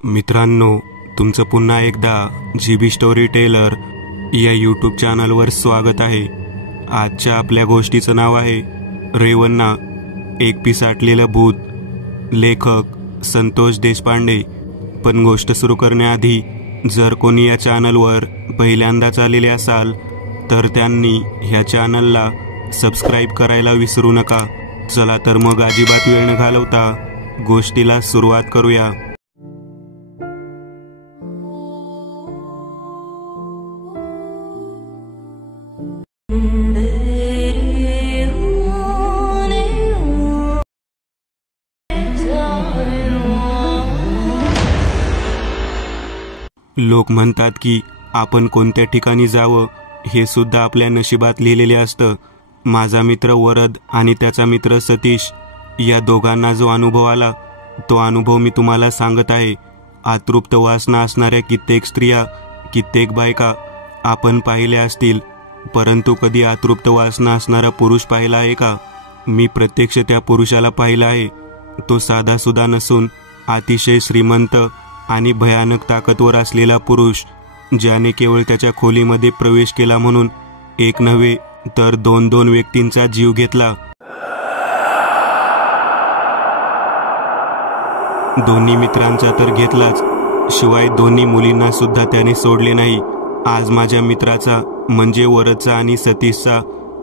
मित्रांनो, तुमचं पुन्हा एकदा GB स्टोरी टेलर या यूट्यूब चॅनलवर स्वागत आहे। आजच्या आपल्या गोष्टीचं नाव आहे रेवन्ना, एक पिसाटलेलं भूत। लेखक संतोष देशपांडे। पण गोष्ट सुरू करण्याआधी जर कोणी या चॅनलवर पहिल्यांदाच आलेले असाल तर त्यांनी ह्या चॅनलला सबस्क्राईब करायला विसरू नका। चला तर मग अजिबात वेळ न घालवता गोष्टीला सुरुवात करूया। लोक म्हणतात की आपण कोणत्या ठिकाणी जावं हे सुद्धा आपल्या नशिबात लिहिलेले असतं। माझा मित्र वरद आणि त्याचा मित्र सतीश या दोघांना जो अनुभव आला तो अनुभव मी तुम्हाला सांगत आहे। अतृप्त वासना असणाऱ्या कित्येक स्त्रिया, कित्येक बायका आपण पाहिल्या असतील, परंतु कधी अतृप्त वासना असणारा पुरुष पाहिला आहे का? मी प्रत्यक्ष त्या पुरुषाला पाहिला आहे। तो साधासुधा नसून अतिशय श्रीमंत आणि भयानक ताकदवर असलेला पुरुष, ज्याने केवळ त्याच्या खोलीमध्ये प्रवेश केला म्हणून एक नव्हे तर दोन व्यक्तींचा जीव घेतला। दोन्ही मित्रांचा तर घेतलाच, शिवाय दोन्ही मुलींना सुद्धा त्याने सोडले नाही। आज माझ्या मित्राचा म्हणजे वरदचा आणि सतीशचा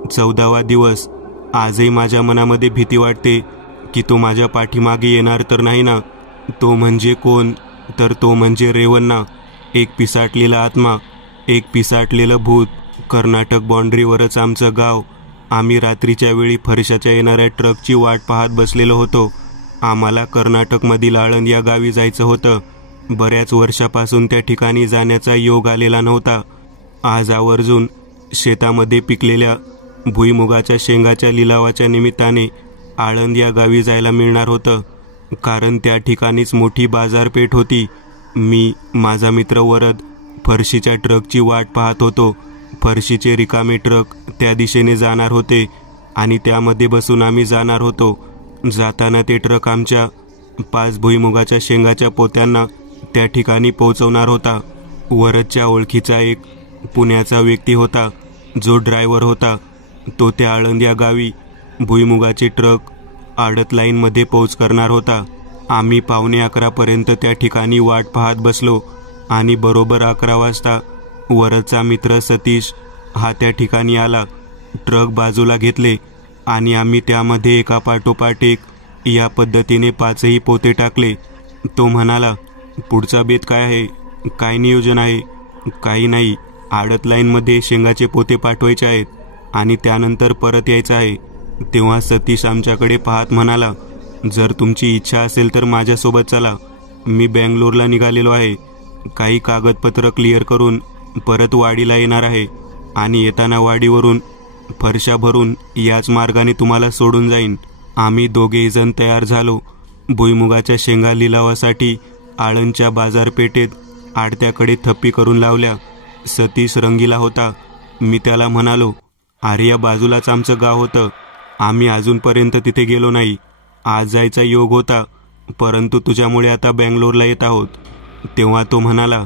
14वा दिवस। आजही माझ्या मनामध्ये भीती वाटते की तो माझ्या पाठीमागे येणार तर नाही ना। तो म्हणजे कोण? तर तो म्हणजे रेवन्ना, एक पिसाटलेला आत्मा, एक पिसाटलेलं भूत। कर्नाटक बाँड्रीवरच आमचं गाव। आम्ही रात्रीच्या वेळी फरशाच्या येणाऱ्या ट्रकची वाट पाहत बसलेलो होतो। आम्हाला कर्नाटकमधील आळंद या गावी जायचं होतं। बऱ्याच वर्षापासून त्या ठिकाणी जाण्याचा योग आलेला नव्हता। आज आवर्जून शेतामध्ये पिकलेल्या भुईमुगाच्या शेंगाच्या लिलावाच्या निमित्ताने आळंद या गावी जायला मिळणार होतं, कारण त्या ठिकाणीच मोठी बाजारपेठ होती। मी, माझा मित्र वरद फरशीच्या ट्रकची वाट पाहत होतो। फरशीचे रिकामे ट्रक त्या दिशेने जाणार होते आणि त्यामध्ये बसून आम्ही जाणार होतो। जाताना ते ट्रक आमच्या 5 भुईमुगाच्या शेंगाच्या पोत्यांना त्या ठिकाणी पोहोचवणार होता। वरदच्या ओळखीचा एक पुण्याचा व्यक्ती होता जो ड्रायव्हर होता। तो त्या आळंद या गावी भुईमुगाचे ट्रक आडत लाईनमध्ये पोच करणार होता। आम्ही 11:15 पर्यंत त्या ठिकाणी वाट पाहत बसलो आणि बरोबर 11 वाजता वरदचा मित्र सतीश हा त्या ठिकाणी आला। ट्रक बाजूला घेतले आणि आम्ही त्यामध्ये एका पाठोपाठ एक या पद्धतीने 5ही पोते टाकले। तो म्हणाला, पुढचा बेत काय आहे? काय नियोजन आहे? काही नाही, आडत लाईनमध्ये शेंगाचे पोते पाठवायचे आहेत आणि त्यानंतर परत यायचं आहे। तेव्हा सतीश आमच्याकडे पाहत म्हणाला, जर तुमची इच्छा असेल तर माझ्यासोबत चला। मी बँगलोरला निघालेलो आहे। काही कागदपत्र क्लिअर करून परत वाडीला येणार आहे आणि येताना वाडीवरून फरशा भरून याच मार्गाने तुम्हाला सोडून जाईन। आम्ही दोघेही जण तयार झालो। भुईमुगाच्या शेंगा लिलावासाठी आळंदच्या बाजारपेठेत आडत्याकडे थप्पी करून लावल्या। सतीश रंगीला होता। मी त्याला म्हणालो, अरे या बाजूलाच आमचं गाव होतं, आम्ही अजूनपर्यंत तिथे गेलो नाही। आज जायचा योग होता, परंतु तुझ्यामुळे आता बँगलोरला येत आहोत। तेव्हा तो म्हणाला,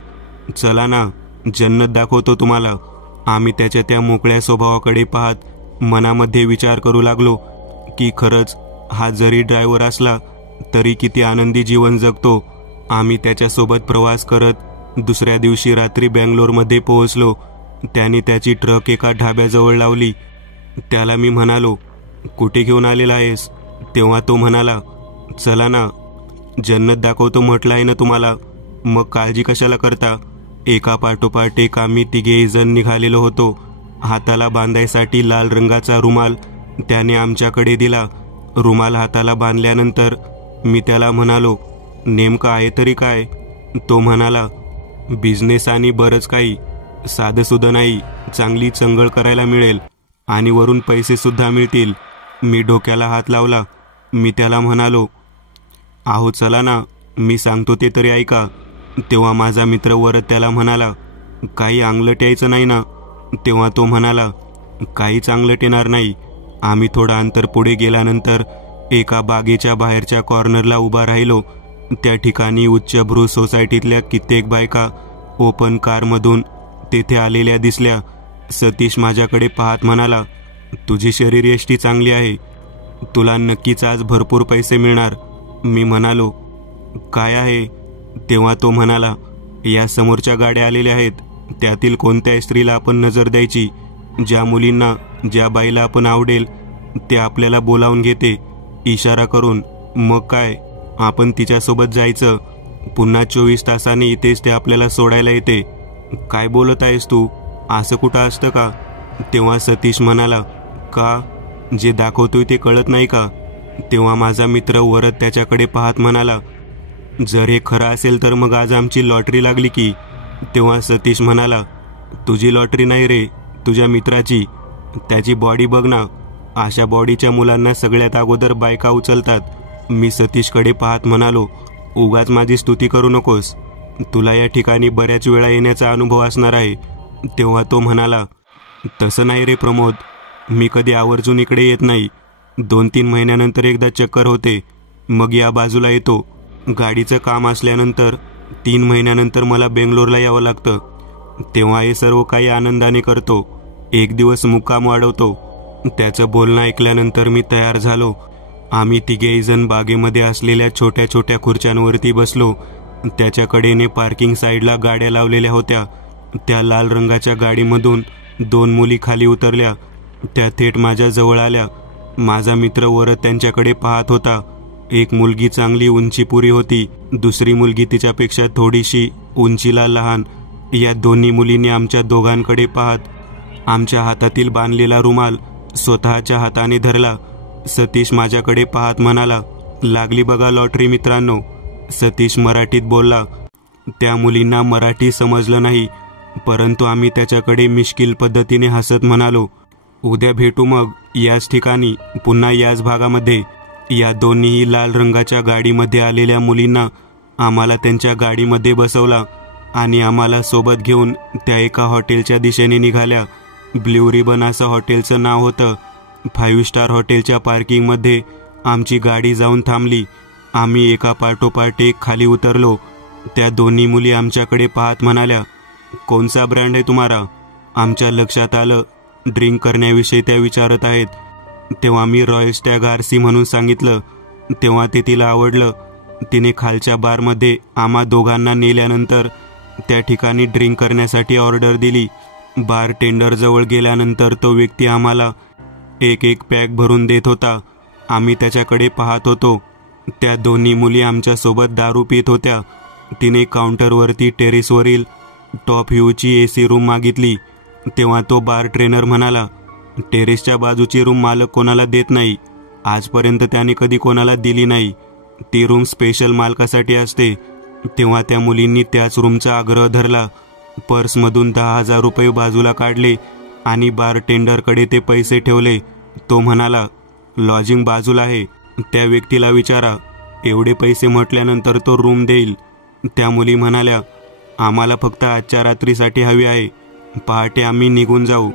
चला ना, जन्नत दाखवतो तुम्हाला। आम्ही त्याच्या त्या मोकळ्या स्वभावाकडे पाहत मनामध्ये विचार करू लागलो की खरंच हा जरी ड्रायव्हर असला तरी किती आनंदी जीवन जगतो। आम्ही त्याच्यासोबत प्रवास करत दुसऱ्या दिवशी रात्री बँगलोरमध्ये पोहोचलो। त्याने त्याची ट्रक एका ढाब्याजवळ लावली। त्याला मी म्हणालो, कुठे घेऊन आलेला आहेस? तेव्हा तो म्हणाला, चला ना, जन्नत दाखवतो म्हटलं आहे ना तुम्हाला, मग काळजी कशाला करता? एका पाठोपाठ एक आम्ही 3घे जण निघालेलो होतो। हाताला बांधायसाठी लाल रंगाचा रुमाल त्याने आमच्याकडे दिला। रुमाल हाताला बांधल्यानंतर मी त्याला म्हणालो, नेमकं आहे तरी काय? तो म्हणाला, बिझनेस आणि बरंच काही, साधंसुद्धा नाही, चांगली चंगळ करायला मिळेल आणि वरून पैसे सुद्धा मिळतील। मी डोक्याला हात लावला। मी त्याला म्हणालो, आहो चला ना, मी सांगतो ते तरी ऐका। तेव्हा माझा मित्र वरद त्याला म्हणाला, काही अंगलट यायचं नाही ना? तेव्हा तो म्हणाला, काही अंगलट येणार नाही। आम्ही थोडं अंतर पुढे गेल्यानंतर एका बागेच्या बाहेरच्या कॉर्नरला उभा राहिलो त्या ठिकाणी उच्चभ्रू सोसायटीतल्या कित्येक बायका ओपन कारमधून तेथे आलेल्या दिसल्या. सतीश माझ्याकडे पाहत म्हणाला, तुझी शरीरयष्टी चांगली आहे, तुला नक्कीच आज भरपूर पैसे मिळणार. मी म्हणालो, काय आहे? तेव्हा तो म्हणाला, या समोरच्या गाड्या आलेल्या आहेत, त्यातील कोणत्याही स्त्रीला आपण नजर द्यायची. ज्या मुलींना, ज्या बाईला आपण आवडेल ते आपल्याला बोलावून घेते इशारा करून. मग काय, आपण तिच्यासोबत जायचं. पुन्हा 24 तासांनी इथेच ते आपल्याला सोडायला येते. काय बोलत आहेस तू? असं कुठं असतं का? तेव्हा सतीश म्हणाला, का? जे दाखवतोय ते कळत नाही का? तेव्हा माझा मित्र वरद त्याच्याकडे पाहत म्हणाला, जर हे खरं असेल तर मग आज आमची लॉटरी लागली की. तेव्हा सतीश म्हणाला, तुझी लॉटरी नाही रे, तुझ्या मित्राची. त्याची बॉडी बघ ना, अशा बॉडीच्या मुलांना सगळ्यात अगोदर बायका उचलतात. मी सतीशकडे पाहत म्हणालो, उगाच माझी स्तुती करू नकोस, तुला या ठिकाणी बऱ्याच वेळा येण्याचा अनुभव असणार आहे. तेव्हा तो म्हणाला, तसं नाही रे प्रमोद, मी कधी आवर्जून इकडे येत नाही. 2-3 महिन्यानंतर एकदा चक्कर होते, मग या बाजूला येतो. गाडीचं काम असल्यानंतर 3 महिन्यानंतर मला बेंगलोरला यावं लागतं. तेव्हा हे सर्व काही आनंदाने करतो. एक दिवस मुक्काम वाढवतो. त्याचं बोलणं ऐकल्यानंतर मी तयार झालो. आम्ही तिघेही जण बागेमध्ये असलेल्या छोट्या छोट्या खुर्च्यांवरती बसलो. त्याच्याकडेने पार्किंग साईडला गाड्या लावलेल्या होत्या. त्या लाल रंगाच्या गाडीमधून 2 मुली खाली उतरल्या. त्या थेट माझ्या जवळ आल्या. माझा मित्र वरद त्यांच्याकडे पाहत होता. एक मुलगी चांगली उंचीपुरी होती, दुसरी मुलगी तिच्यापेक्षा थोडीशी उंचीला लहान. या दोन्ही मुलींनी आमच्या दोघांकडे पाहत आमच्या हातातील बांधलेला रुमाल स्वतःच्या हाताने धरला. सतीश माझ्याकडे पाहत म्हणाला, लागली बघा लॉटरी मित्रांनो. सतीश मराठीत बोलला. त्या मुलींना मराठी समजलं नाही, परंतु आम्ही त्याच्याकडे मिश्किल पद्धतीने हसत म्हणालो, उद्या भेटू मग याच ठिकाणी, पुन्हा याच भागामध्ये. या दोन्हीही लाल रंगाच्या गाडीमध्ये आलेल्या मुलींना आम्हाला त्यांच्या गाडीमध्ये बसवला आणि आम्हाला सोबत घेऊन त्या एका हॉटेलच्या दिशेने निघाल्या. ब्ल्यू रिबन असं हॉटेलचं नाव होतं. 5 स्टार हॉटेलच्या पार्किंगमध्ये आमची गाडी जाऊन थांबली. आम्ही एका पाठोपाठ एक खाली उतरलो. त्या दोन्ही मुली आमच्याकडे पाहत म्हणाल्या, कोणचा ब्रँड आहे तुम्हारा? आमच्या लक्षात आलं ड्रिंक करण्याविषयी त्या विचारत आहेत. तेव्हा मी रॉयल स्टॅग RC म्हणून सांगितलं. तेव्हा ते तिला आवडलं. तिने खालच्या बारमध्ये आम्हा दोघांना नेल्यानंतर त्या ठिकाणी ड्रिंक करण्यासाठी ऑर्डर दिली. बार टेंडरजवळ गेल्यानंतर तो व्यक्ती आम्हाला एक पॅक भरून देत होता. आम्ही त्याच्याकडे पाहत होतो. त्या दोन्ही मुली आमच्यासोबत दारू पित होत्या. तिने काउंटरवरती टेरेसवरील टॉप व्ह्यूची AC रूम मागितली. तेव्हा तो बार ट्रेनर म्हणाला, टेरेसच्या बाजूची रूम मालक कोणाला देत नाही. आजपर्यंत त्याने कधी कोणाला दिली नाही. ती रूम स्पेशल मालकासाठी असते. तेव्हा त्या मुलींनी त्याच रूमचा आग्रह धरला. पर्समधून 10,000 रुपये बाजूला काढले आणि बार टेंडरकडे ते पैसे ठेवले. तो म्हणाला, लॉजिंग बाजूला आहे, त्या व्यक्तीला विचारा. एवढे पैसे म्हटल्यानंतर तो रूम देईल. त्या मुली म्हणाल्या, आम्हाला फक्त आजच्या रात्रीसाठी हवी आहे, पहाटे आम्ही निघून जाऊ.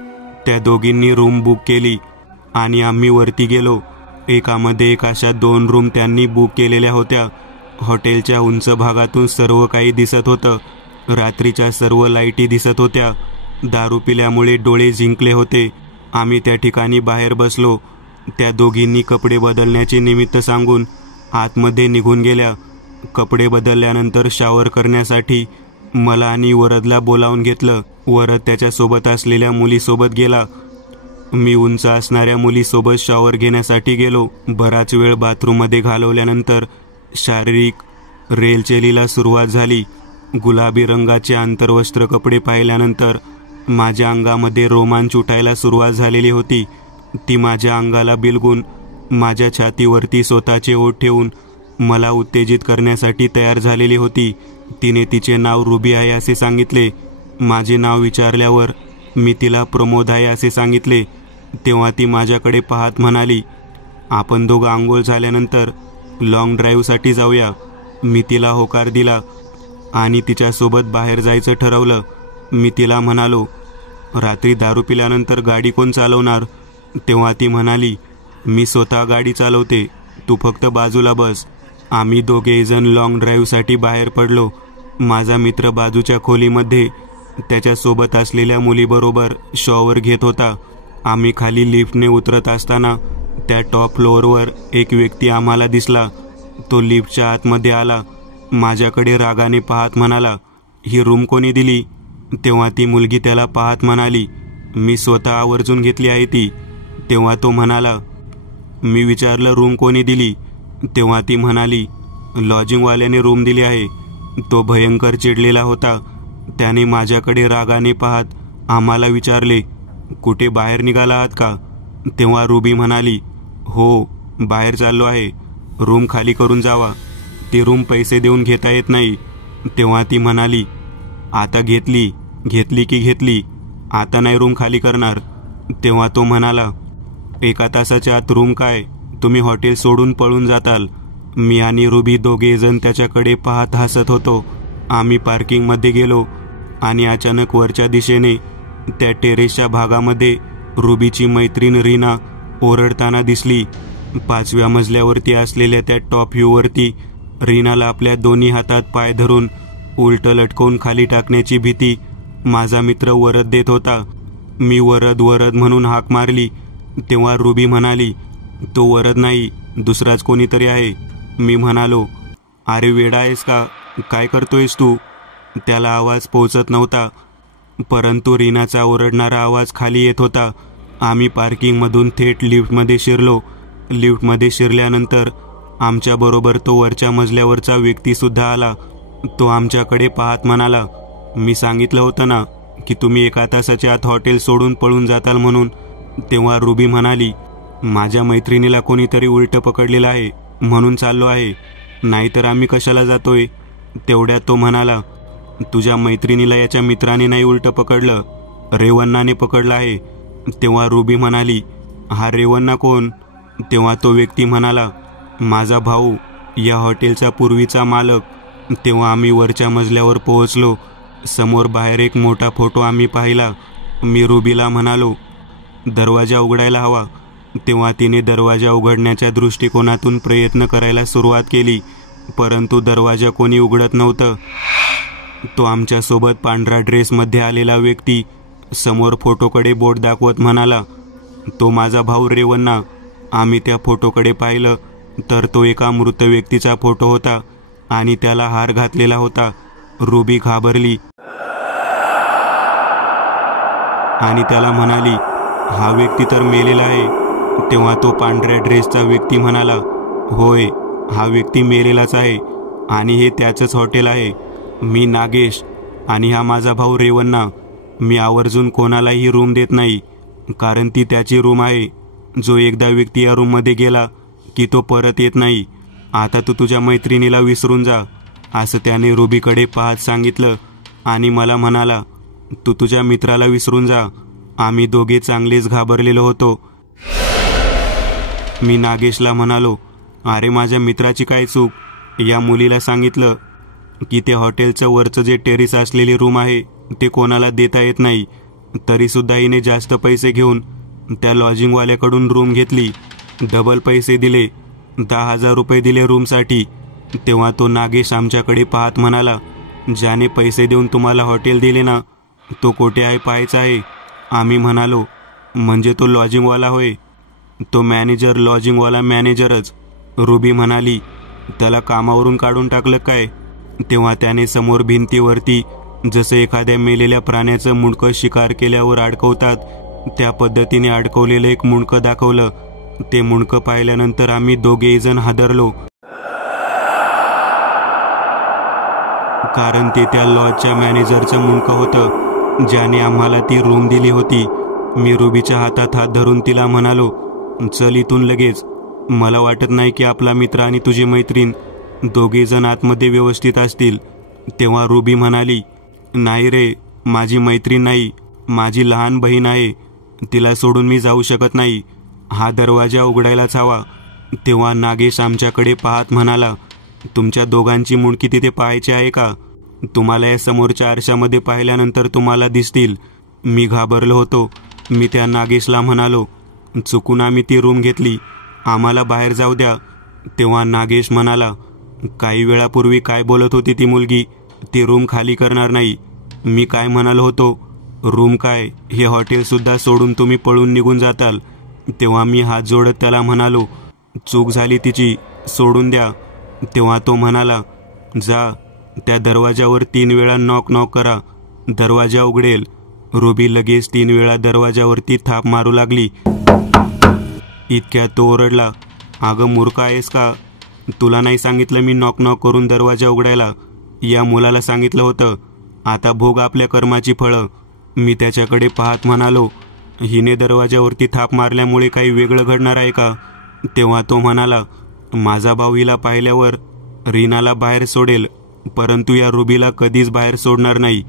त्या दोघींनी रूम बुक केली आणि आम्ही वरती गेलो. एकामध्ये एक अशा 2 रूम त्यांनी बुक केलेल्या होत्या. हॉटेलच्या उंच भागातून सर्व काही दिसत होतं. रात्रीच्या सर्व लाईटी दिसत होत्या. दारू पिल्यामुळे डोळे जिंकले होते. आम्ही त्या ठिकाणी बाहेर बसलो. त्या दोघींनी कपडे बदलण्याचे निमित्त सांगून आतमध्ये निघून गेल्या. कपडे बदलल्यानंतर शावर करण्यासाठी मला आणि वरदला बोलावून घेतलं. वरद त्याच्यासोबत असलेल्या मुलीसोबत गेला. मी उंच असणाऱ्या मुलीसोबत शॉवर घेण्यासाठी गेलो. बराच वेळ बाथरूममध्ये घालवल्यानंतर शारीरिक रेलचेलीला सुरुवात झाली. गुलाबी रंगाचे आंतरवस्त्र कपडे पाहिल्यानंतर माझ्या अंगामध्ये रोमांच उठायला सुरुवात झालेली होती. ती माझ्या अंगाला बिलगून माझ्या छातीवरती स्वतःचे ओठ ठेवून मला उत्तेजित करण्यासाठी तयार झालेली होती. तिने तिचे नाव रुबी आहे असे सांगितले. माझे नाव विचारल्यावर मी तिला प्रमोद आहे असे सांगितले. तेव्हा ती माझ्याकडे पाहत म्हणाली, आपण दोघं आंघोळ झाल्यानंतर लॉंग ड्राईव्हसाठी जाऊया. मी तिला होकार दिला आणि तिच्यासोबत बाहेर जायचं ठरवलं. मी तिला म्हणालो, रात्री दारू पिल्यानंतर गाडी कोण चालवणार? तेव्हा ती म्हणाली, मी स्वतः गाडी चालवते, तू फक्त बाजूला बस. आम्ही दोघेजण लॉंग ड्राईव्हसाठी बाहेर पडलो. माझा मित्र बाजूच्या खोलीमध्ये त्याच्यासोबत असलेल्या मुलीबरोबर शॉवर घेत होता. आम्ही खाली लिफ्टने उतरत असताना त्या टॉप फ्लोअरवर एक व्यक्ती आम्हाला दिसला. तो लिफ्टच्या आतमध्ये आला. माझ्याकडे रागाने पाहत म्हणाला, ही रूम कोणी दिली? तेव्हा ती मुलगी त्याला पाहत म्हणाली, मी स्वतः आवर्जून घेतली आहे ती. तेव्हा तो म्हणाला, मी विचारलं रूम कोणी दिली? तेव्हा ती म्हणाली, लॉजिंगवाल्याने रूम दिली आहे. तो भयंकर चिडलेला होता. त्याने माझ्याकडे रागाने पाहत आम्हाला विचारले, कुठे बाहेर निघाला आहात का? तेव्हा रुबी म्हणाली, हो बाहेर चाललो आहे, रूम खाली करून जावा. ती रूम पैसे देऊन घेता येत नाही. तेव्हा ती म्हणाली, आता घेतली की घेतली, आता नाही रूम खाली करणार. तेव्हा तो म्हणाला, 1 तासाच्या आत रूम काय, तुम्ही हॉटेल सोडून पळून जाताल. मी आणि रुबी दोघेजण त्याच्याकडे पाहत हसत होतो. आम्ही पार्किंगमध्ये गेलो आणि अचानक वरच्या दिशेने त्या टेरेसच्या भागामध्ये रुबीची मैत्रीण रीना ओरडताना दिसली. 5व्या मजल्यावरती असलेल्या त्या टॉप व्ह्यूवरती रीनाला आपल्या दोन्ही हातात पाय धरून उलट लटकवून खाली टाकण्याची भीती माझा मित्र वरद देत होता. मी वरद म्हणून हाक मारली. तेव्हा रुबी म्हणाली, तो वरद नाही, दुसराच कोणीतरी आहे. मी म्हणालो, अरे वेडा आहेस का, काय करतोयस तू? त्याला आवाज पोहोचत नव्हता, परंतु रीनाचा ओरडणारा आवाज खाली येत होता. आम्ही पार्किंगमधून थेट लिफ्टमध्ये शिरलो. लिफ्टमध्ये शिरल्यानंतर आमच्याबरोबर तो वरच्या मजल्यावरचा व्यक्तीसुद्धा आला. तो आमच्याकडे पाहत म्हणाला, मी सांगितलं होतं ना की तुम्ही 1 तासाच्या आत हॉटेल सोडून पळून जाताल म्हणून. तेव्हा रुबी म्हणाली, माझ्या मैत्रिणीला कोणीतरी उलटं पकडलेलं आहे म्हणून चाललो आहे, नाहीतर आम्ही कशाला जातोय. तेवढ्यात तो म्हणाला, तुझ्या मैत्रिणीला याच्या मित्राने नाही उलटं पकडलं, रेवन्नाने पकडलं आहे. तेव्हा रुबी म्हणाली, हा रेवन्ना कोण? तेव्हा तो व्यक्ती म्हणाला, माझा भाऊ, या हॉटेलचा पूर्वीचा मालक. तेव्हा आम्ही वरच्या मजल्यावर पोहोचलो. समोर बाहेर एक मोठा फोटो आम्ही पाहिला. मी रुबीला म्हणालो, दरवाजा उघडायला हवा. तेव्हा तिने दरवाजा उघडण्याच्या दृष्टिकोनातून प्रयत्न करायला सुरुवात केली, परंतु दरवाजा कोणी उघडत नव्हतं. तो आमच्यासोबत पांढरा ड्रेसमध्ये आलेला व्यक्ती समोर फोटोकडे बोट दाखवत म्हणाला, तो माझा भाऊ रेवन्ना. आम्ही त्या फोटोकडे पाहिलं तर तो एका मृत व्यक्तीचा फोटो होता आणि त्याला हार घातलेला होता. रुबी घाबरली आणि त्याला म्हणाली, हा व्यक्ती तर मेलेला आहे. तेव्हा तो पांढऱ्या ड्रेसचा व्यक्ती म्हणाला, होय, हा व्यक्ती मेलेलाच आहे आणि हे त्याचंच हॉटेल आहे. मी नागेश आणि हा माझा भाऊ रेवन्ना. मी आवर्जून कोणालाही रूम देत नाही, कारण ती त्याची रूम आहे. जो एकदा व्यक्ती या रूममध्ये गेला की तो परत येत नाही. आता तू तुझ्या मैत्रिणीला विसरून जा, असं त्याने रुबीकडे पाहत सांगितलं आणि मला म्हणाला, तू तुझ्या मित्राला विसरून जा. आम्ही दोघे चांगलेच घाबरलेलो होतो. मी नागेशला म्हणालो, अरे माझ्या मित्राची काय चूक? या मुलीला सांगितलं की ते हॉटेलचं वरचं जे टेरेस असलेली रूम आहे ते कोणाला देता येत नाही, तरीसुद्धा हिने जास्त पैसे घेऊन त्या लॉजिंगवाल्याकडून रूम घेतली. डबल पैसे दिले, 10,000 रुपये दिले रूमसाठी. तेव्हा तो नागेश आमच्याकडे पाहत म्हणाला, ज्याने पैसे देऊन तुम्हाला हॉटेल दिले ना, तो कोठे आहे पाहायचा आहे. आम्ही म्हणालो, म्हणजे तो लॉजिंगवाला होय? तो मॅनेजर, लॉजिंगवाला मॅनेजरच. रुबी म्हणाली, त्याला कामावरून काढून टाकलं काय? तेव्हा त्याने समोर भिंतीवरती जसं एखाद्या मेलेल्या प्राण्याचं मुंडकं शिकार केल्यावर अडकवतात त्या पद्धतीने अडकवलेलं एक मुंडकं दाखवलं. ते मुंडकं पाहिल्यानंतर आम्ही दोघेही जण हादरलो, कारण ते त्या लॉजच्या मॅनेजरचं मुंडकं होतं ज्याने आम्हाला ती रूम दिली होती. मी रुबीच्या हातात हात धरून तिला म्हणालो, चल इथून लगेच. मला वाटत नाही की आपला मित्र आणि तुझी मैत्रीण दोघेजण आतमध्ये व्यवस्थित असतील. तेव्हा रुबी म्हणाली, नाही रे, माझी मैत्रीण नाही, माझी लहान बहीण आहे. तिला सोडून मी जाऊ शकत नाही. हा दरवाजा उघडायलाच हवा. तेव्हा नागेश आमच्याकडे पाहत म्हणाला, तुमच्या दोघांची मुंडकी तिथे पाहायची आहे का? तुम्हाला या समोरच्या आरशामध्ये पाहिल्यानंतर तुम्हाला दिसतील. मी घाबरलो होतो. मी त्या नागेशला म्हणालो, चुकून आम्ही ती रूम घेतली, आम्हाला बाहेर जाऊ द्या. तेव्हा नागेश म्हणाला, काही वेळापूर्वी काय बोलत होती ती मुलगी? ती रूम खाली करणार नाही. मी काय म्हणालो होतो? रूम काय, हे हॉटेलसुद्धा सोडून तुम्ही पळून निघून जाताल. तेव्हा मी हात जोडत त्याला म्हणालो, चूक झाली तिची, सोडून द्या. तेव्हा तो म्हणाला, जा त्या दरवाजावर 3 वेळा नॉक नॉक करा, दरवाजा उघडेल. रुबी लगेच 3 वेळा दरवाजावरती थाप मारू लागली. इतक्यात तो ओरडला, अगं मूर्ख आहेस का? तुला नाही सांगितलं मी नॉक नॉक करून दरवाजा उघडायला? या मुलाला सांगितलं होतं. आता भोग आपल्या कर्माची फळं. मी त्याच्याकडे पाहत म्हणालो, हिने दरवाजावरती थाप मारल्यामुळे काही वेगळं घडणार आहे का? तेव्हा तो म्हणाला, माझा भाऊ हिला पाहिल्यावर रीनाला बाहेर सोडेल, परंतु या रुबीला कधीच बाहेर सोडणार नाही.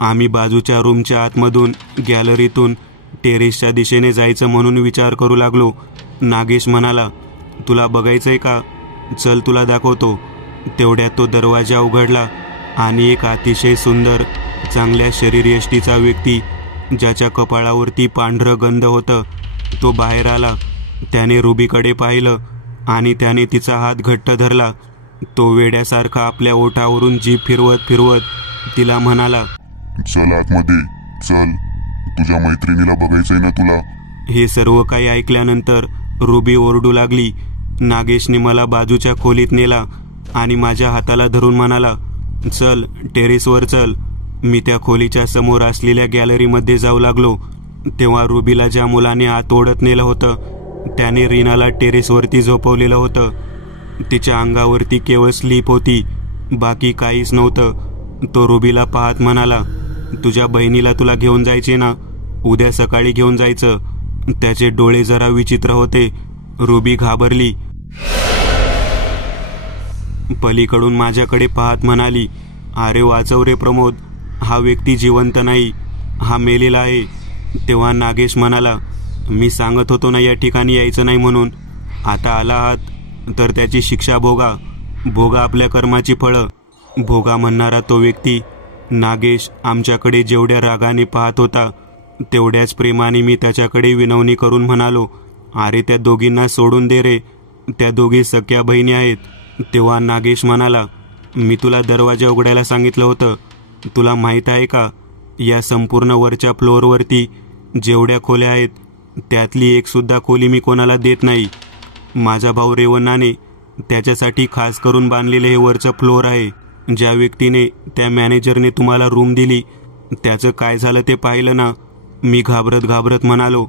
आम्ही बाजूच्या रूमच्या आतमधून गॅलरीतून टेरेसच्या दिशेने जायचं म्हणून विचार करू लागलो. नागेश म्हणाला, तुला बघायचंय का? चल तुला दाखवतो. तेवढ्यात तो दरवाजा उघडला आणि एक अतिशय सुंदर, चांगल्या शरीरयष्टीचा व्यक्ती, ज्याच्या कपाळावरती पांढरं गंध होतं, तो बाहेर आला. त्याने रुबीकडे पाहिलं आणि त्याने तिचा हात घट्ट धरला. तो वेड्यासारखा आपल्या ओठावरून जीभ फिरवत फिरवत तिला म्हणाला, चल आतमध्ये चल, तुझ्या मैत्रिणीला बघायचंय ना तुला. हे सर्व काही ऐकल्यानंतर रुबी ओरडू लागली. नागेशने मला बाजूच्या खोलीत नेला आणि माझ्या हाताला धरून म्हणाला, चल टेरेसवर चल. मी त्या खोलीच्या समोर असलेल्या गॅलरीमध्ये जाऊ लागलो. तेव्हा रुबीला ज्या मुलाने आत ओढत नेलं होतं, त्याने रीनाला टेरेसवरती झोपवलेलं होतं. तिच्या अंगावरती केवळ स्लीप होती, बाकी काहीच नव्हतं. तो रुबीला पाहत म्हणाला, तुझ्या बहिणीला तुला घेऊन जायचे ना? उद्या सकाळी घेऊन जायचं. त्याचे डोळे जरा विचित्र होते. रुबी घाबरली. पलीकडून माझ्याकडे पाहत म्हणाली, अरे वाचव रे प्रमोद, हा व्यक्ती जिवंत नाही, हा मेलेला आहे. तेव्हा नागेश म्हणाला, मी सांगत होतो ना या ठिकाणी यायचं नाही म्हणून. आता आला आहात तर त्याची शिक्षा भोगा. भोगा आपल्या कर्माची फळं. भोगा म्हणणारा तो व्यक्ती नागेश आमच्याकडे जेवढ्या रागाने पाहत होता, तेवढ्याच प्रेमाने मी त्याच्याकडे विनवणी करून म्हणालो, अरे त्या दोघींना सोडून दे रे, त्या दोघी सख्या बहिणी आहेत. तेव्हा नागेश म्हणाला, मी तुला दरवाजा उघडायला सांगितलं होतं. तुला माहीत आहे का, या संपूर्ण वरच्या फ्लोअरवरती जेवढ्या खोल्या आहेत, त्यातली एकसुद्धा खोली मी कोणाला देत नाही. माझा भाऊ रेवन्नाने त्याच्यासाठी खास करून बांधलेले हे वरचं फ्लोअर आहे. ज्या व्यक्तीने, त्या मॅनेजरने तुम्हाला रूम दिली, त्याचं काय झालं ते पाहिलं ना? मी घाबरत घाबरत म्हणालो,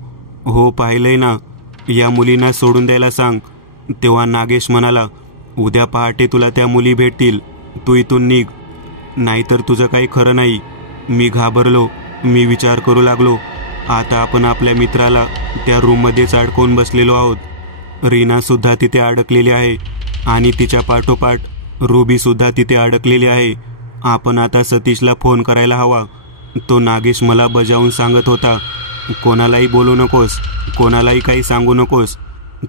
हो पाहिलंय ना. या मुलींना सोडून द्यायला सांग. तेव्हा नागेश म्हणाला, उद्या पहाटे तुला त्या मुली भेटतील, तू इथून निघ, नाहीतर तुझं काही खरं नाही. मी घाबरलो. मी विचार करू लागलो, आता आपण आपल्या मित्राला त्या रूममध्येच अडकवून बसलेलो आहोत. रीनासुद्धा तिथे अडकलेली आहे आणि तिच्या पाठोपाठ रुबीसुद्धा तिथे अडकलेली आहे. आपण आता सतीशला फोन करायला हवा. तो नागेश मला बजावून सांगत होता, कोणालाही बोलू नकोस, कोणालाही काही सांगू नकोस.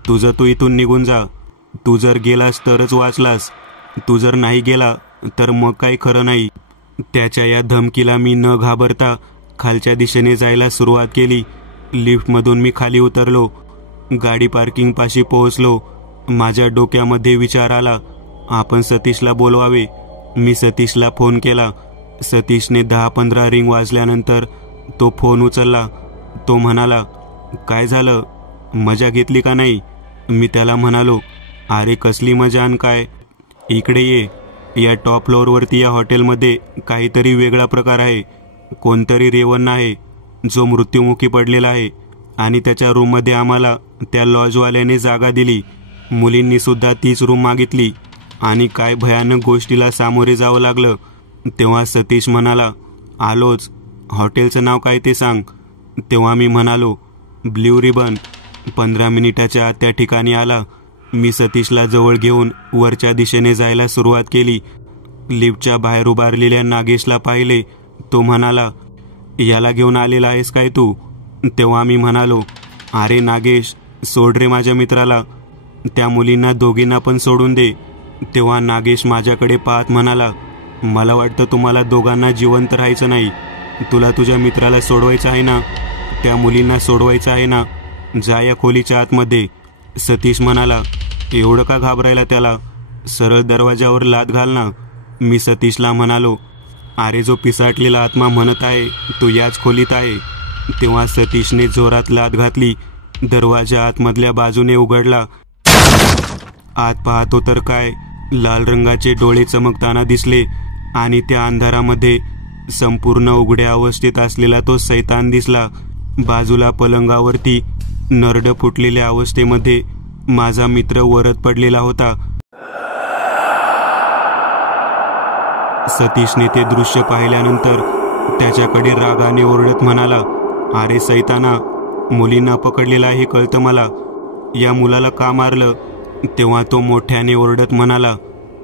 तुझं तू इथून निघून जा. तू जर गेलास तरच वाचलास, तू जर नाही गेला तर मग काही खरं नाही. त्याच्या या धमकीला मी न घाबरता खालच्या दिशेने जायला सुरुवात केली. लिफ्टमधून मी खाली उतरलो. गाडी पार्किंगपाशी पोहोचलो. माझ्या डोक्यामध्ये विचार आला, आपण सतीशला बोलवावे. मी सतीशला फोन केला. सतीशने 10-15 रिंग वाजल्यानंतर तो फोन उचलला. तो म्हणाला, काय झालं, मजा घेतली का नाही? मी त्याला म्हणालो, अरे कसली मजा आणि काय, इकडे ये. या टॉप फ्लोअरवरती या हॉटेलमध्ये काहीतरी वेगळा प्रकार आहे. कोणतरी रेवन्ना आहे जो मृत्युमुखी पडलेला आहे आणि त्याच्या रूममध्ये आम्हाला त्या लॉजवाल्याने जागा दिली. मुलींनीसुद्धा तीच रूम मागितली आणि काय भयानक गोष्टीला सामोरे जावं लागलं. तेव्हा सतीश म्हणाला, आलोच, हॉटेलचं नाव काय ते सांग. तेव्हा मी म्हणालो, ब्ल्यू रिबन. 15 मिनिटाच्या आत त्या ठिकाणी आला. मी सतीशला जवळ घेऊन वरच्या दिशेने जायला सुरुवात केली. लिफ्टच्या बाहेर उभारलेल्या नागेशला पाहिले. तो म्हणाला, याला घेऊन आलेला आहेस काय तू? तेव्हा मी म्हणालो, अरे नागेश, सोड रे माझ्या मित्राला, त्या मुलींना दोघींना पण सोडून दे. तेव्हा नागेश माझ्याकडे पाहत म्हणाला, मला वाटतं तुम्हाला दोघांना जिवंत राहायचं नाही. तुला तुझ्या मित्राला सोडवायचं आहे ना, त्या मुलींना सोडवायचं आहे ना, जा या खोलीच्या आतमध्ये. सतीश म्हणाला, एवढं का घाबरायला त्याला? सरळ दरवाजावर लाथ घाल ना, मी सतीशला म्हणालो. अरे जो पिसाटलेला आत्मा म्हणत आहे तो याच खोलीत आहे. तेव्हा सतीशने जोरात लाथ घातली. दरवाजा आतमधल्या बाजूने उघडला. आत पाहतो तर काय, लाल रंगाचे डोळे चमकताना दिसले आणि त्या अंधारामध्ये संपूर्ण उघड्या अवस्थेत असलेला तो सैतान दिसला. बाजूला पलंगावरती नरड फुटलेल्या अवस्थेमध्ये माझा मित्र वरत पडलेला होता. सतीशने ते दृश्य पाहिल्यानंतर त्याच्याकडे रागाने ओरडत म्हणाला, अरे सैताना, मुलींना पकडलेला हे कळतं मला, या मुलाला का मारलं? तेव्हा तो मोठ्याने ओरडत म्हणाला,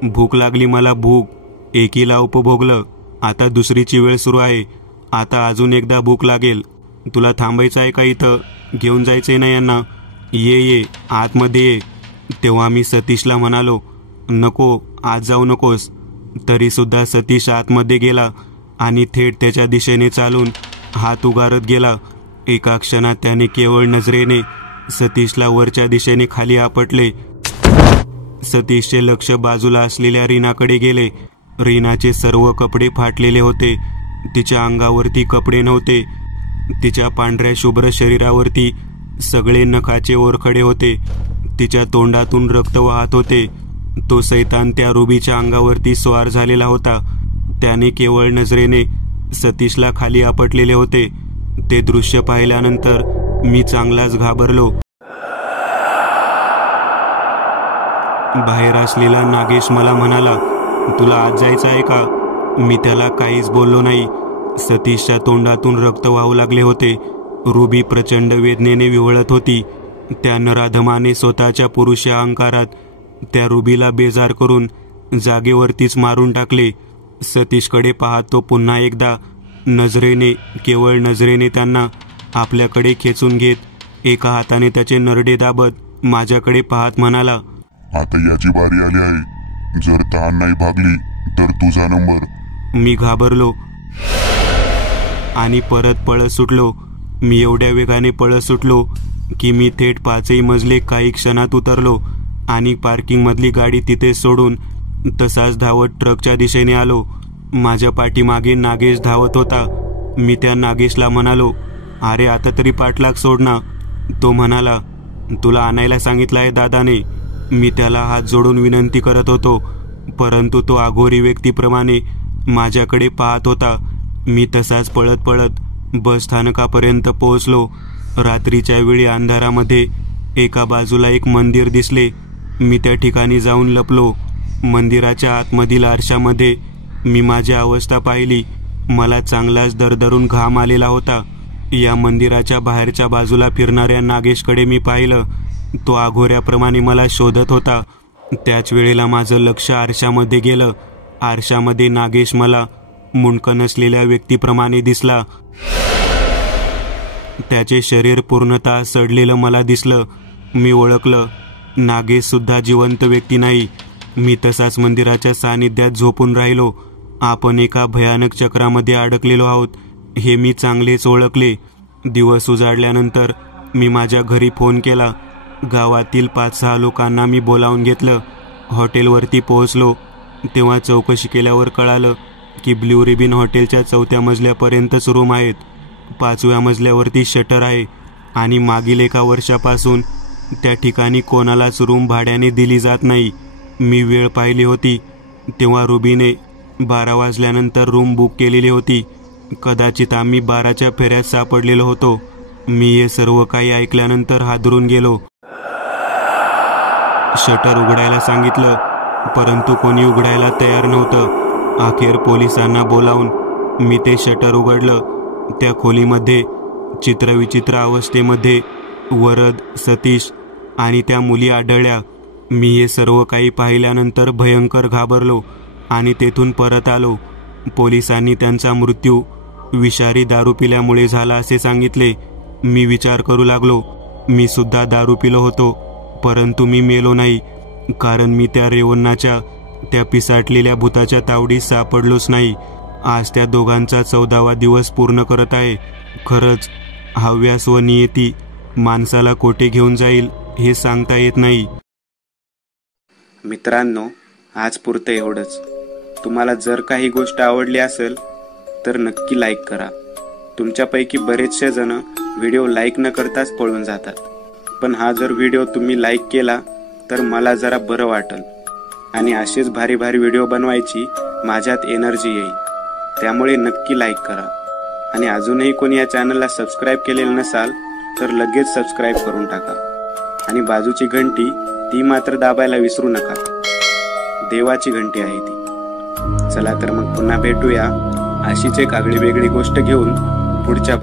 भूक लागली मला, भूक. एकीला उपभोगलं, आता दुसरीची वेळ सुरू आहे. आता अजून एकदा भूक लागेल. तुला थांबायचं आहे का इथं? घेऊन जायचंय ना यांना? ये आतमध्ये ये. तेव्हा मी सतीशला म्हणालो, नको, आत जाऊ नकोस. तरीसुद्धा सतीश आतमध्ये गेला आणि थेट त्याच्या दिशेने चालून हात उगारत गेला. एका क्षणात त्याने केवळ नजरेने सतीशला वरच्या दिशेने खाली आपटले. सतीशचे लक्ष बाजूला असलेल्या रीनाकडे गेले. रीनाचे सर्व कपडे फाटलेले होते. तिच्या अंगावरती कपडे नव्हते. तिच्या पांढऱ्या शुभ्र शरीरावरती सगळे नखाचे ओरखडे होते. तिच्या तोंडातून रक्त वाहत होते. तो सैतान त्या रुबीच्या अंगावरती स्वार झालेला होता. त्याने केवळ नजरेने सतीशला खाली आपटलेले होते. ते दृश्य पाहिल्यानंतर मी चांगलाच घाबरलो. बाहेर असलेला नागेश मला म्हणाला, तुला आत जायचं आहे का? मी त्याला काहीच बोललो नाही. सतीशच्या तोंडातून रक्त वाहू लागले होते. रुबी प्रचंड वेदनेने विव्हळत होती. त्या नराधमाने स्वतःच्या पुरुष अहंकारात त्या रुबीला बेजार करून जागेवरतीच मारून टाकले. सतीशकडे पाहत तो पुन्हा एकदा नजरेने, केवळ नजरेने त्यांना आपल्याकडे खेचून घेत एका हाताने त्याचे नरडे दाबत माझ्याकडे पाहत म्हणाला, आता याची बारी आली आहे. जर तहान नाही भागली तर तुझा नंबर. मी घाबरलो आणि परत पळत सुटलो. मी एवढ्या वेगाने पळत सुटलो की मी थेट 5ही मजले काही क्षणात उतरलो आणि पार्किंगमधली गाडी तिथे सोडून तसाच धावत ट्रकच्या दिशेने आलो. माझ्या पाठीमागे नागेश धावत होता. मी त्या नागेशला म्हणालो, अरे आता तरी पाठलाग सोड ना. तो म्हणाला, तुला आणायला सांगितलं आहे दादाने. मी त्याला हात जोडून विनंती करत होतो, परंतु तो अघोरी व्यक्तीप्रमाणे माझ्याकडे पाहत होता. मी तसाच पळत पळत बस स्थानकापर्यंत पोहोचलो. रात्रीच्या वेळी अंधारामध्ये एका बाजूला एक मंदिर दिसले. मी त्या ठिकाणी जाऊन लपलो. मंदिराच्या आतमधील आरशामध्ये मी माझी अवस्था पाहिली. मला चांगलाच दरदरून घाम आलेला होता. या मंदिराच्या बाहेरच्या बाजूला फिरणाऱ्या नागेशकडे मी पाहिलं. तो अघोऱ्याप्रमाणे मला शोधत होता. त्याच वेळेला माझं लक्ष आरशामध्ये गेलं. आरशामध्ये नागेश मला मुंडकं नसलेल्या व्यक्तीप्रमाणे दिसला. त्याचे शरीर पूर्णतः सडलेलं मला दिसलं. मी ओळखलं, नागेश सुद्धा जिवंत व्यक्ती नाही. मी तसाच मंदिराच्या सानिध्यात झोपून राहिलो. आपण एका भयानक चक्रामध्ये अडकलेलो आहोत हे मी चांगलेच ओळखले. दिवस उजाडल्यानंतर मी माझ्या घरी फोन केला. गावातील 5-6 लोकांना मी बोलावून घेतलं. हॉटेलवरती पोहोचलो तेव्हा चौकशी केल्यावर कळालं की ब्ल्यू रिबिन हॉटेलच्या 4थ्या मजल्यापर्यंतच रूम आहेत. 5व्या मजल्यावरती शटर आहे आणि मागील 1 वर्षापासून त्या ठिकाणी कोणालाच रूम भाड्याने दिली जात नाही. मी वेळ पाहिली होती तेव्हा रुबीने 12 वाजल्यानंतर रूम बुक केलेली होती. कदाचित आम्ही 12च्या फेऱ्यात सापडलेलो होतो. मी हे सर्व काही ऐकल्यानंतर हादरून गेलो. शटर उघडायला सांगितलं परंतु कोणी उघडायला तयार नव्हतं. अखेर पोलिसांना बोलावून मी ते शटर उघडलं. त्या खोलीमध्ये चित्रविचित्र अवस्थेमध्ये वरद, सतीश आणि त्या मुली आढळल्या. मी हे सर्व काही पाहिल्यानंतर भयंकर घाबरलो आणि तेथून परत आलो. पोलिसांनी त्यांचा मृत्यू विषारी दारू पिल्यामुळे झाला असे सांगितले. मी विचार करू लागलो, मी सुद्धा दारू पिलो होतो परंतु मी मेलो नाही, कारण मी त्या रेवन्नाच्या, त्या पिसाटलेल्या भूताच्या तावडीत सापडलोच नाही. आज त्या दोघांचा 14वा दिवस पूर्ण करत आहे. खरंच हव्यास व नियती माणसाला कोठे घेऊन जाईल हे सांगता येत नाही. मित्रांनो, आज पुरतं एवढंच. तुम्हाला जर काही गोष्ट आवडली असेल तर नक्की लाईक करा. तुमच्यापैकी बरेचसे जण व्हिडिओ लाईक न करताच पळून जातात, पण हा जर व्हिडिओ तुम्ही लाईक केला तर मला जरा बरं वाटेल आणि असेच भारी भारी व्हिडिओ बनवायची माझ्यात एनर्जी येईल. त्यामुळे नक्की लाईक करा. आणि अजूनही कोणी या चॅनलला सबस्क्राईब केलेलं नसाल तर लगेच सबस्क्राईब करून टाका. आणि बाजूची घंटी ती मात्र दाबायला विसरू नका. देवाची घंटी आहे ती. चला तर मग पुन्हा भेटूया अशीच एक आगळी वेगळी गोष्ट घेऊन पुढच्या